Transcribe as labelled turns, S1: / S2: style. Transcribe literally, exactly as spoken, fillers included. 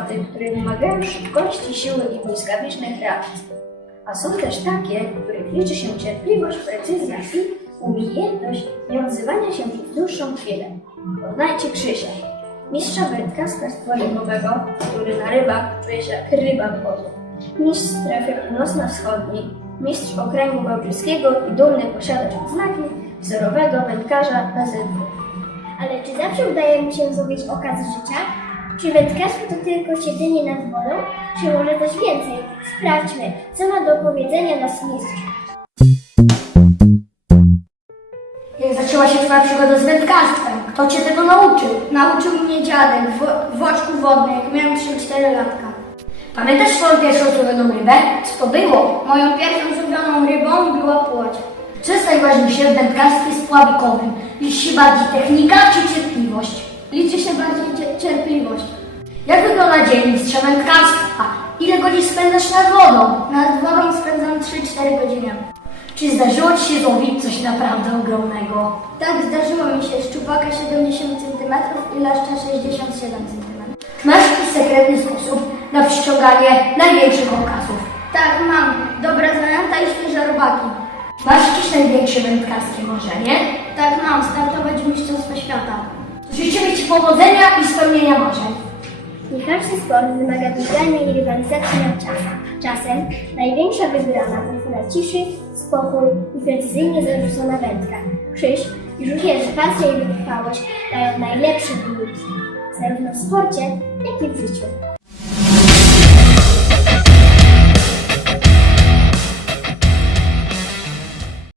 S1: sporty, które wymagają szybkości, siły i błyskawicznych reakcji. A są też takie, w których liczy się cierpliwość, precyzja i umiejętność nie odzywania się przez dłuższą chwilę. Poznajcie Krzysia, mistrza wędkarstwa rybowego, który na rybach czuje się jak ryba w wodzie. Mistrz strefy północno-wschodniej, mistrz okręgu bałtyckiego i dumny posiadacz odznaki wzorowego wędkarza B Z W.
S2: Ale czy zawsze udaje mu się złowić okaz życia? Czy wędkarstwo to tylko siedzenie nad wodą, czy może coś więcej? Sprawdźmy, co ma do powiedzenia nasz mistrz.
S3: Jak zaczęła się twoja przygoda z wędkarstwem? Kto cię tego nauczył?
S2: Nauczył mnie dziadek w, w oczku wodnym, jak miałem trzy cztery latka.
S3: Pamiętasz swoją pierwszą złowioną rybę? Co to było?
S2: Moją pierwszą złowioną rybą była płoć.
S3: Co jest najważniejsze w wędkarstwie spławikowym? Liczy się bardziej technika czy cierpliwość?
S2: Liczy się bardziej cie- cierpliwość.
S3: Jak wygląda dzień mistrza wędkarstwa? Ile godzin spędzasz nad wodą?
S2: Nad wodą spędzam trzy cztery godziny.
S3: Czy zdarzyło ci się złowić coś naprawdę ogromnego?
S2: Tak, zdarzyło mi się szczupaka siedemdziesiąt centymetrów i laszcza sześćdziesiąt siedem centymetrów.
S3: Masz jakiś sekretny sposób na przyciąganie największych okazów?
S2: Tak, mam. Dobra zanęta i świeże robaki.
S3: Masz jakieś największe wędkarskie marzenie?
S2: Tak, mam. Startować w Mistrzostwa Świata.
S3: Życzymy ci powodzenia i spełnienia marzeń.
S2: Niech sport wymaga biegania i rywalizacji nad czasem. Czasem największa wygrana to na ciszy, spokój i precyzyjnie zarzucona wędka. Krzyś już wie, że pasja i wytrwałość dają najlepsze wyniki, zarówno w sporcie, jak i w życiu.